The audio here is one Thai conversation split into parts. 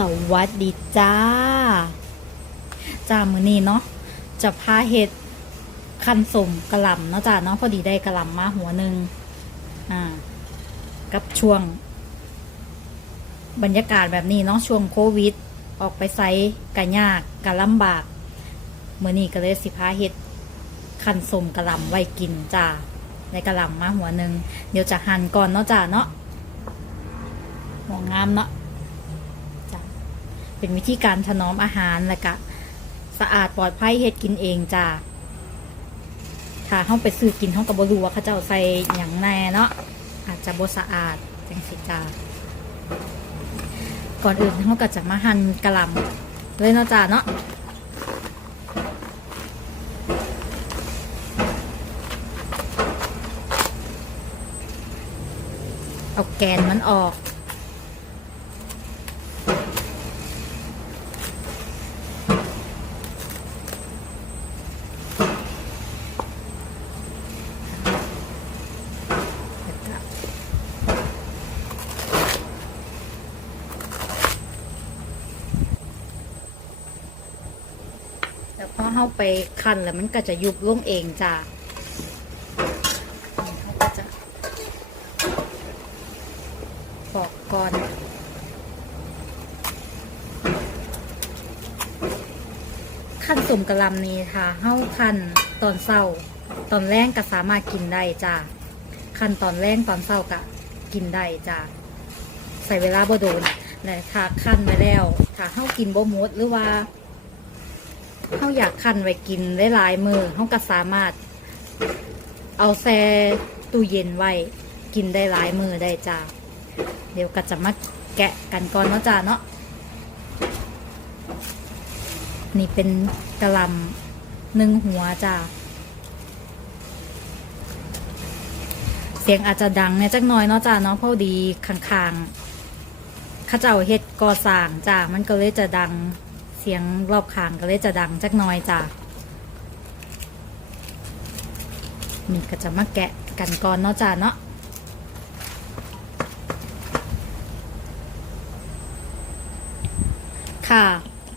สวัสดีจ้าจ้ามือนี้เนาะจะพาเห็ดคันสมกระหล่ำเนาะจ้าเนาะพอดีได้กระหล่ำมาหัวหนึ่งอ่า กับช่วง บรรยากาศแบบนี้เนาะช่วงโควิด ออกไปไซกะยากกะลำบากมือนี้ก็เลยสิพาเห็ดคันสมกระหล่ำไว้กินจ้าในกระหล่ำมาหัวหนึ่งเดี๋ยวจะหั่นก่อนเนาะจ้าเนาะหัวงามเนาะ เป็นวิธีการถนอมอาหารและกะสะอาดปลอดภัยเฮ็ดกินเองจ้าถ้าเฮาไปซื้อกินเฮาก็บ่รู้ว่าเขาเจ้าใส่หยังแน่เนาะอาจจะบสะอาดจังสิจ้าก่อนอื่นเฮาก็จะมาหั่นกระลำเลยเนาะจ้าเนาะเอาแกนมันออก แล้วพอเข้า ไปคั่นแล้วมันก็จะยุบลงเองจ้ะเขาก็จะปอกก่อนขั้นสมกะลำนี้ค่ะเฮ้าคั่นตอนเศร้า ตอนแรกก็สามารถกินได้จ้ะคั่นตอนแรกตอนเศร้าก็กินได้จ้ะใส่เวลาบ่โดนแต่ถ้าคั่นไปแล้ว ถ้าเฮ้ากินบ่หมดหรือว่า เขาอยากคันไว้กินได้หลายมือเขาก็สามารถ เอาแช่ตู้เย็นไว้กินได้หลายมือได้จ้าเดี๋ยวก็จะมาแกะกันก่อนเนาะจ้าเนาะนี่เป็นกระลำหนึ่งหัวจ้าเสียงอาจจะดังเนี่ยจักหน้อยเนาะจ้าเนาะพราะดีข้างๆข้าเจ้าเฮ็ดก่อสร้างจ้ามันก็เลยจะดัง เสียงรอบข้างก็เลยจะดังจักหน้อยจ้ะนี่ก็จะมาแกะกันก่อนเนาะจ้ะเนาะค่ะ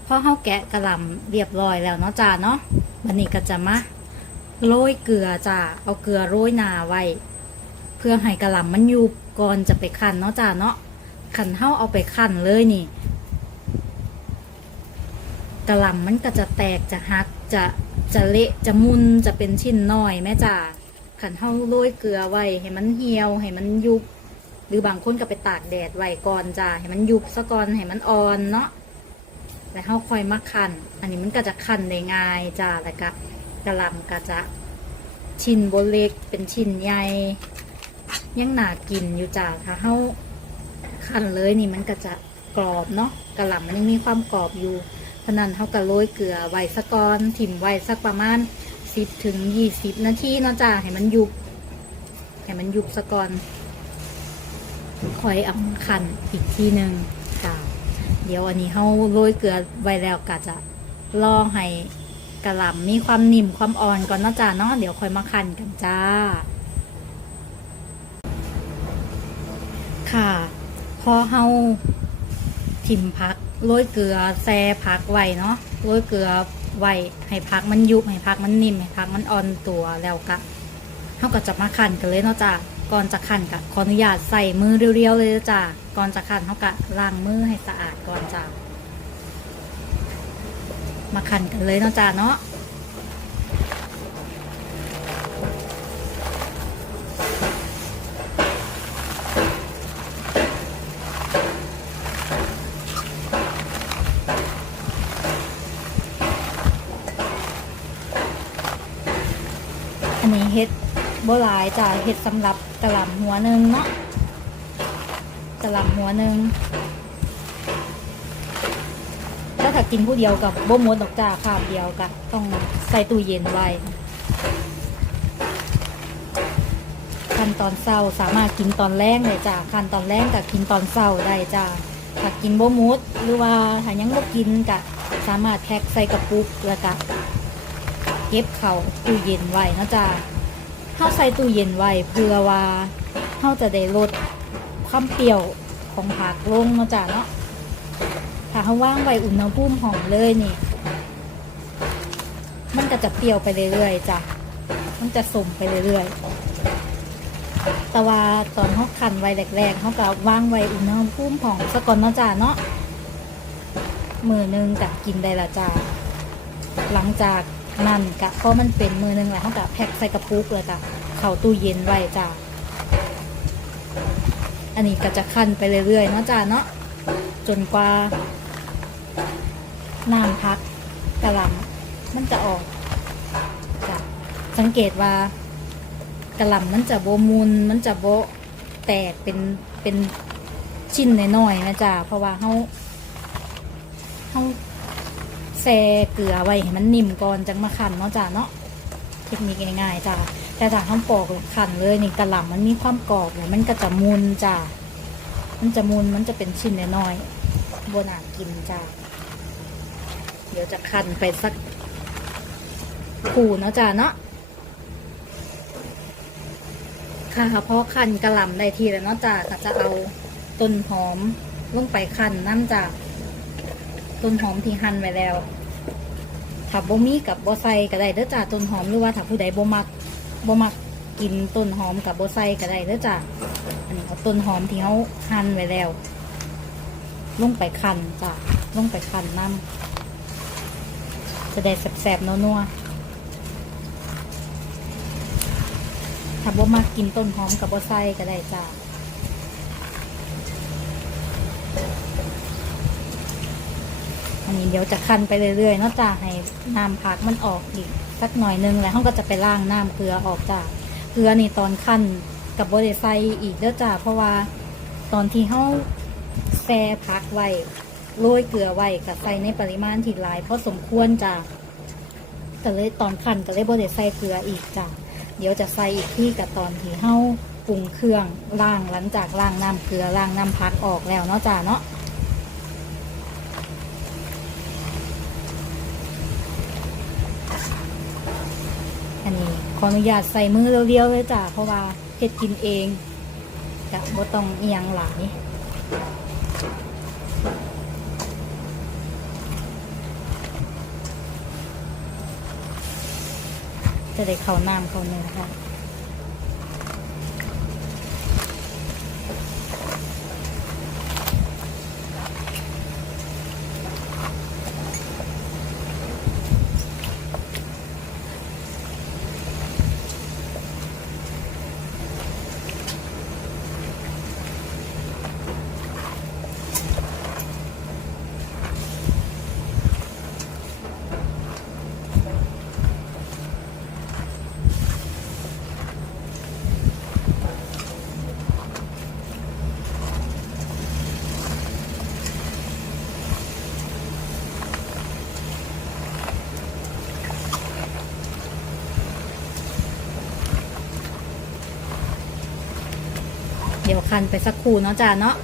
พอเฮาแกะกระหล่ำเรียบร้อยแล้วเนาะจ้ะเนาะวันนี้ก็จะมาโรยเกลือจ้ะเอาเกลือโรยหนาไว้ เพื่อให้กระหล่ำมันยุบก่อนจะไปคั่นเนาะจ้ะเนาะขันเฮาเอาไปคั่นเลยนี่ กระหล่ำมันก็จะแตกจะหักจะจะเละจะมุนจะเป็นชิ้นน้อยแม่จ่าขันเท่าโรยเกลือไว้ให้มันเหี่ยวให้มันยุบ หรือบางคนก็ไปตากแดดไว้ก่อนจ้าให้มันยุบซะก่อนให้มันอ่อนเนาะแล้วเฮาค่อยมาคั้นอันนี้มันก็จะคั้นได้ง่ายจ้าแล้วก็กระหล่ำก็จะชิ้นบนเล็กเป็นชิ้นใหญ่ยังหนากินอยู่จ้าถ้าเฮาคั้นเลยนี่มันก็จะกรอบเนาะกระหล่ำมันยังมีความกรอบอยู่ พราะนั้นเขาก็โรยเกลือไว้สักก้อนถิ่มไว้สักประมาณสิบถึงยี่สิบนาทีเนาะจ้าให้มันยุบให้มันยุบสักก้อนคอยเอามาคันอีกทีหนึ่งค่ะเดี๋ยวอันนี้เขาโรยเกลือไว้แล้วก็จะลองให้กระหล่ำมีความนิ่มความอ่อนก่อนเนาะจ้าเนาะเดี๋ยวค่อยมาคันกันจ้า ค่ะ พอเฮาถิ่มพัก โรยเกลือแซ่พักไว้เนาะโรยเกลือไว้ให้พักมันยุบให้พักมันนิ่มให้พักมันอ่อนตัวแล้วก็เฮาก็จะมาขั่นกันเลยเนาะจ้ะก่อนจะขั่นก็ขออนุญาตใส่มือเรียวๆเลยจ้ะก่อนจะขั่นเฮาก็ล้างมือให้สะอาดก่อนจ้ะมาขั่นกันเลยเนาะจ้ะเนาะ อันนี้เฮ็ดโบหลายจ้ะเฮ็ดสำหรับกระหล่ำหัวหนึ่งเนาะกระหล่ำหัวหนึ่งถ้าถ้ากินผู้เดียวกับโบมดดอกจ้าคาบเดียวกับต้องใส่ตู้เย็นไว้ขั้นตอนเศร้าสามารถกินตอนแรกเลยจ้าขั้นตอนแรกกับกินตอนเศร้าได้จ้าถ้ากินโบหมดหรือว่าถ้ายังบ่กินก็สามารถแพ็คใส่กระปุกแล้วก็ เก็บเขาตู้เย็นไว้เนาะจ้าเฮาใส่ตู้เย็นไว้เพื่อว่าเฮาจะได้ลดความเปรี้ยวของผักลงเนาะจ้าเนาะถ้าเขาว่างไว้อุณหภูมิหอมเลยนี่ มันก็จะเปรี้ยวไปเรื่อยๆจ้ะมันจะสมไปเรื่อยๆ แต่ว่าตอนเขาคันไว้แรกๆเขาก็ว่างไว้อุณหภูมิของสะก่อนเนาะจ้าเนาะมือหนึงกะกินได้ละจ้าหลังจาก นั่นกะเพราะมันเป็นมือหนึงแหล้วเขากะแพ็คใส่กระปุกเลยจ้ะเข้าตู้เย็นไว้จ้าอันนี้ก็จะคันไปเรื่อยๆเนาะจ้าเนาะจนกว่าน้ำพักกระหลำมันจะออกจ้ะสังเกตว่ากระหลำมันจะโบมุนมันจะโบแตกเป็นเป็นชิ้นน้อยๆนะจ้ะเพราะว่าเขาเขา แซ่เกลือไว้ให้มันนิ่มก่อนจังมาขันเนาะจ้ะเนาะเทคนิคง่ายๆจ้ะแต่ถ้าเขาปอกขันเลยนี่กระหล่ำมันมีความกรอบเลยมันก็จะมุนจ้ะมันจะมุนมันจะเป็นชิ้นน้อยๆบนอ่านกินจ้าเดี๋ยวจะคันไปสักขู่เนาะจ้าเนาะค่ะเพราะคันกระหล่ำได้ทีแล้วเนาะจ้าก็จะเอาต้นหอมลงไปคันน้ำจาก ต้นหอมที่หั่นไว้แล้วถ้าบ่มีกับบ่ใส่ก็ได้เด้อจ้าต้นหอมหรือว่าถ้าผู้ใดบ่มักบ่มักกินต้นหอมกับบ่ใส่ก็ได้เด้อจ้าอันนี้เอาต้นหอมที่เขาหั่นไว้แล้ว ลงไปคั้นจ้ะลงไปคั้นน้ำจะได้แสบๆนัวๆถ้าบ่มากกินต้นหอมกับบ่ใส่ก็ได้จ้ะ อันนี้เดี๋ยวจะคั้นไปเรื่อยๆเนาะจ้ะให้น้ำผักมันออกอีกสักหน่อยนึงแล้วเขาก็จะไปล้างน้ำเกลือออกจ้ะเกลือนี่ตอนคั้นกับโบริไซอีกเด้อจ้าเพราะว่าตอนที่เฮาแซ่พักไว้โรยเกลือไว้กับใส่ในปริมาณที่หลายเพราะสมควรจ้าแต่เลยตอนคันก็เลยโบริใส่เกลืออีกจ้าเดี๋ยวจะใส่อีกที่กับตอนที่เฮาปรุงเครื่องล้างหลังจากล้างน้ำเกลือล้างน้ำพักออกแล้วเนาะจ้าเนาะอันนี้ข ออนุญาตใส่มือเรียวๆเลยจ้ะเพราะว่าเฮ็ดกินเองจะบ่ต้องเอียงหลายจะได้เข้าน้ำเข้าเนื้อค่ะ คันไปสักครู่เนาะจ้าเนาะ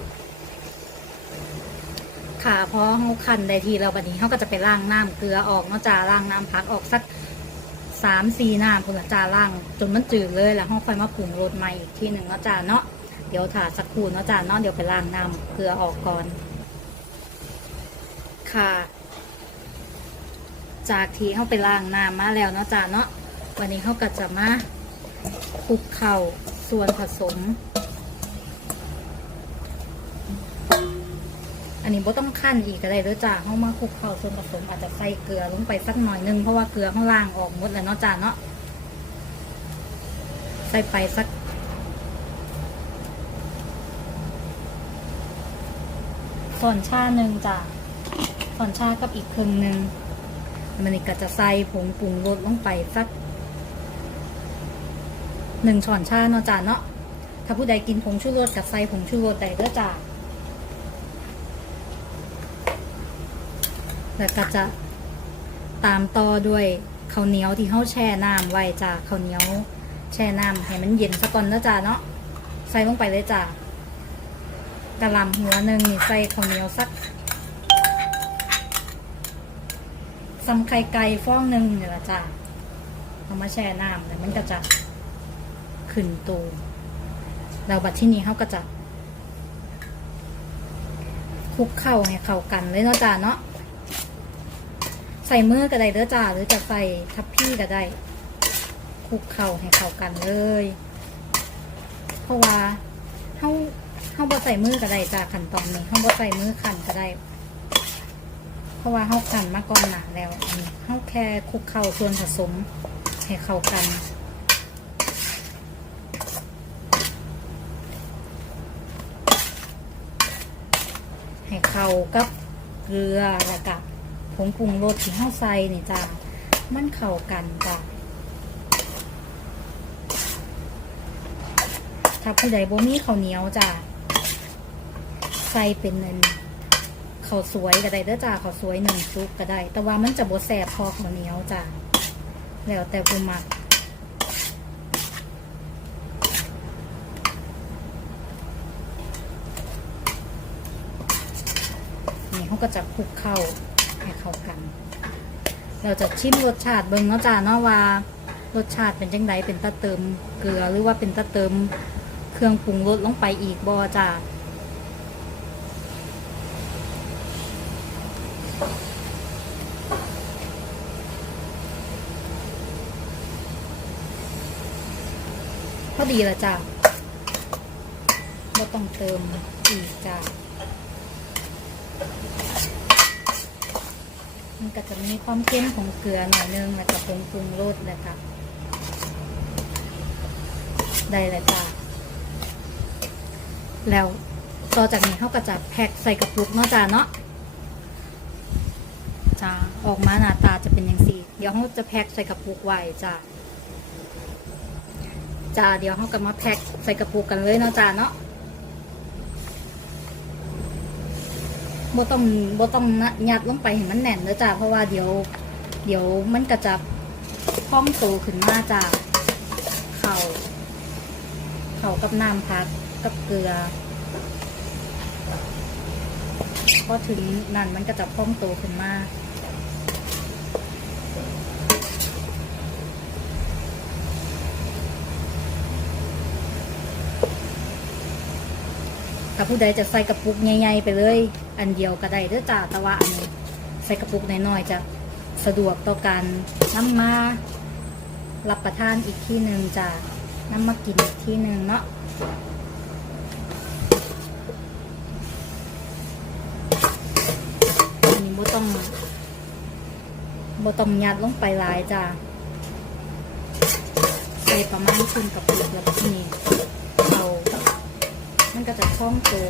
ค่ะเพราะเขาคันได้ทีแล้วบัดนี้เขาก็จะไปล้างน้ำเกลือออกเนาะจ้าล้างน้ำพักออกสักสามสี่น้ำคุณละจ้าล้าง จนมันจืดเลยแล้วเขาค่อยมาปรุงรสใหม่อีกทีหนึ่งเนาะจ้าเนาะเดี๋ยวถ่าสักครู่เนาะจ้าเนาะเดี๋ยวไปล้างน้ำเกลือออกก่อน ค่ะ จากที่เขาไปล้างน้ำมาแล้วเนาะจ้าเนาะวันนี้เขาก็จะมาคลุกเข่าส่วนผสม นนี้บ่ต้องขั้นอีกก็ได้เด้อจ้าเขามาคลุกเข้าส่วนผสมอาจจะใส่เกลือลงไปสักหน่อยนึงเพราะว่าเกลือข้างล่างออกหมดแล้วเนาะจ้าเนาะใส่ไปสักส่วนชาหนึ่งจ้ะส่วนชากับอีกครึ่งหนึ่งมันนี่ก็จะใส่ผงปรุงรสลงไปสักหนึ่งช้อนชาเนาะจ้าเนาะถ้าผู้ใดกินผงชูรสกับใส่ผงชูรสได้เด้อจ้า แล้วก็จะตามต่อด้วยข้าวเหนียวที่เขาแช่น้ำไว้จ้าข้าวเหนียวแช่น้ำให้มันเย็นสักก่อนนะจ้าเนาะใส่ลงไปเลยจ้ากระหลำหัวหนึ่งนี่ใส่ข้าวเหนียวสักซำไข่ไก่ฟองหนึ่งเนี่ยละจ้าเอามาแช่น้ำแล้วมันก็จะขึ้นตูแล้วบัดที่นี้เขาก็จะคคลุกเข้าให้เข้ากันเลยเนาะจ้าเนาะ ใส่มือก็ได้เด้อจ้าหรือจะใส่ทับพี่ก็ได้คลุกเข้าให้เข้ากันเลย เพราะว่าเฮาเฮาบ่ใส่มือก็ได้จ้าขั้นตอนนี้เฮาบ่ใส่มือขันก็ได้ เพราะว่าเฮาขันมาก่อนหนาแล้วอันนี้เฮาแค่คลุกเข้าส่วนผสมให้เข้ากันให้เข้ากับเกลือแล้วก็ ผงปรุงรสที่เฮาใส่นี่จ้ามันเข้ากันจ้าถ้าผู้ใดบ่มีข้าวเหนียวจ้าใส่เป็นเงินข้าวสวยก็ได้เด้อจ้าข้าวสวยหนึ่งซุปก็ได้ แต่ว่ามันจะบ่แซ่บพอข้าวเหนียวจ้าแล้วแต่ผู้มักนี่เขาก็จะคลุกเข้า ให้เข้ากัน เราจะชิมรสชาติเบิ่งเนาะจ้าเนาะว่ารสชาติเป็นจังไดเป็นตะเติมเกลือหรือว่าเป็นตะเติมเครื่องปรุงรสลงไปอีกบ่จ้าพอดีละจ้าไม่ต้องเติมอีกจ้า มันก็จะมีความเข้มของเกลือหน่อยนึงแล้วก็ผงปรุงรสแล้วค่ะได้เลยจ้าแล้วต่อจากนี้เขาก็จะแพ็คใส่กระปุกเนาะจ้าเนาะจ้าออกมาหน้าตาจะเป็นอย่างสี่ เดี๋ยวเขาจะแพ็คใส่กระปุกไว้จ้าจ้าเดี๋ยวเขาก็มาแพ็คใส่กระปุกกันเลยเนาะจ้าเนาะ บ่ต้องบ่ต้องยัดลงไปให้มันแน่นเด้อจ้าเพราะว่าเดี๋ยว เดี๋ยวมันก็จะพองโตขึ้นมาจากเข่าเข่ากับน้ำพักกับเกลือพอถึงนั่นมันก็จะพองโตขึ้นมาถ้าผู้ใดจะใส่กระปุกใหญ่ๆไปเลย อันเดียวก็ได้เด้อจ้าแต่ว่าอันนี้ใส่กระปุกน้อยๆจะสะดวกต่อการนำมารับประทานอีกที่หนึ่งจ้านำมากินอีกที่หนึ่งเนาะอันนี้บ่ต้องบ่ต้องยัดลงไปหลายจ้าใส่ประมาณครึ่งกระปุกแล้วก็ทีนี้เอามันก็จะคล่องตัว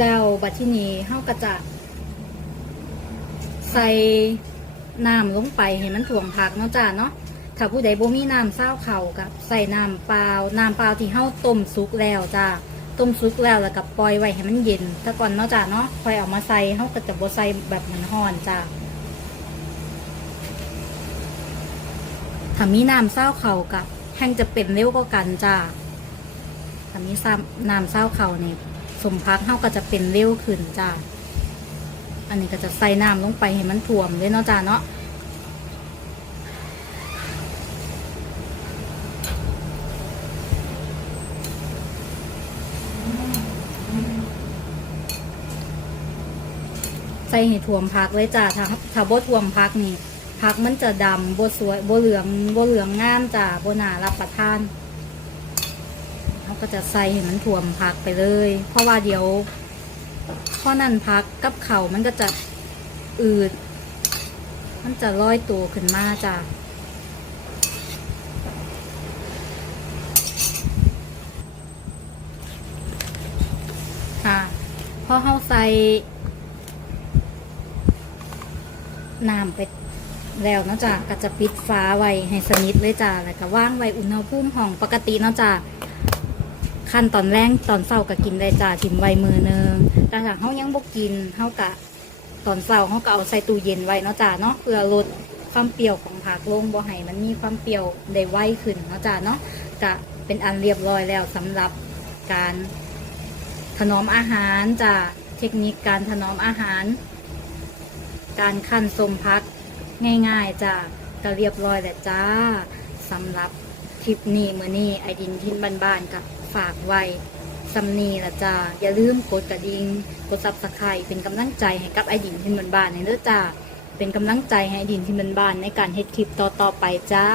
แล้วบัดที่นี้เฮาก็จะ ใส่น้ำลงไปให้มันถ่วงผักเนาะจ้าเนาะถ้าผู้ใดบ่มีน้ำเศร้าเข่ากับใส่น้ำเปล่าน้ำเปล่าที่เฮาต้มสุกแล้วจ้าต้มสุกแล้วแล้วก็ปล่อยไว้ให้มันเย็นแต่ก่อนเนาะจ้าเนาะค่อยเอามาใส่เฮาก็จะบ่ใส่แบบมันร้อนจ้าถ้ามีน้ำเศร้าเข่ากับแห้งจะเป็นเร็วก็กันจ้าถ้ามีน้ำเศร้าเข่าเนี่ย สมพักเท่าก็จะเป็นเร็วขึ้นจ้า อันนี้ก็จะใส่น้ำลงไปให้มันท่วมเลยเนาะจ้าเนาะใส่ให้ท่วมพักเลยจ้าถ้าถ้าบ่ท่วมพักนี่ผักมันจะดำบ่สวยบ่เหลืองบ่เหลืองงามจ้าบ่น่ารับประทาน ก็จะใส่ให้มันท่วมผักไปเลย เพราะว่าเดี๋ยวพอนั่นผักกับเข่ามันก็จะอืด มันจะลอยตัวขึ้นมาจ้าค่ะพอเขาใส่น้ำไปแล้วเนาะจ้ะก็จะปิดฟ้าไว้ให้สนิทเลยจ้ะแล้วก็ว่างไว้อุณหภูมิห้องปกติเนาะจ้ะ ขั้นตอนแรกตอนเช้าก็กินได้จ้ะทิมไว้มือหนึงแต่ถ้าเฮายังบ่กินเฮากะตอนเช้าเฮาก็เอาใส่ตู้เย็นไว้เนาะจ้ะเนาะเพื่อลดความเปรี้ยวของผักลงบ่ให้มันมีความเปรี้ยวได้ไวขึ้นเนาะจ้ะเนาะก็เป็นอันเรียบร้อยแล้วสำหรับการถนอมอาหารจ้ะเทคนิคการถนอมอาหาร การคั่นสมพักง่ายๆจ้าก็เรียบร้อยแหละจ้าสำหรับคลิปนี้เมื้อนี้ไอดินทินบ้านๆกับ ฝากไว้สำนีละจ้า อย่าลืมกดกระดิ่งกดซับสไครป์เป็นกำลังใจให้กับไอดินที่มันบ้านในเด้อจ้า เป็นกำลังใจให้ไอดินที่มันบ้านในการเฮ็ดคลิปต่อๆไปจ้า